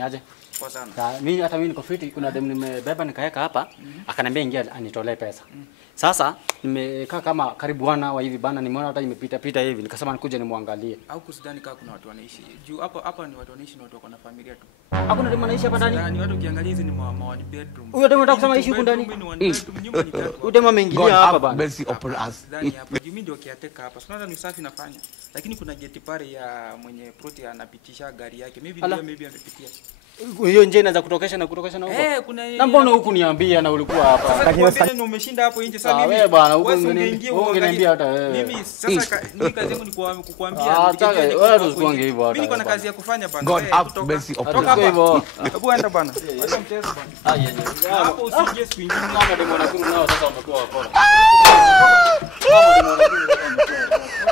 Niaje? Poa sana. Mimi hata mimi niko fiti, kuna demu nimebeba nikaweka hapa, akaniambia ingia anitolee pesa. Sasa nimekaa kama karibu 1 hour hivi bana, nimeona hata imepita hivi, nikasema nikuje nimwangalie. Au kusidhani kama kuna watu wanaishi. Juu hapa ni watu wanaishi na watu wako na familia tu. Hakuna demu anaishi hapa ndani. Ni watu ukiangalia hizi ni one bedroom. Huyo demu anataka kusema ishi huko ndani. Nyumba ni tatu. Huyo demu ameingilia hapa bana. Mercy upon us. Ndani hapa. Juu mimi ndio kiateka hapa. Sasa ni usafi nafanya. Lakini kuna geti pale ya mwenye ploti anapitisha gari yake. Maybe amepitia. Hiyo njia inaweza kutokesha na huko. Kuna na mbona huku niambia na ulikuwa hapa? Lakini sasa umeshinda hapo nje sasa mimi. Wewe bwana, huko ungeniambia hata wewe. Mimi sasa mimi kazi yangu ni kukuambia. Wewe usikuange hivyo hata. Mimi niko na kazi ya kufanya bana. God have mercy upon us. Hivyo. Hebu enda bana. Acha mchezo bana. Hapo usiingie siku nyingine. Kama demo na kuru nao sasa wamekuwa wakora. Kama demo na kuru nao wamekuwa wakora.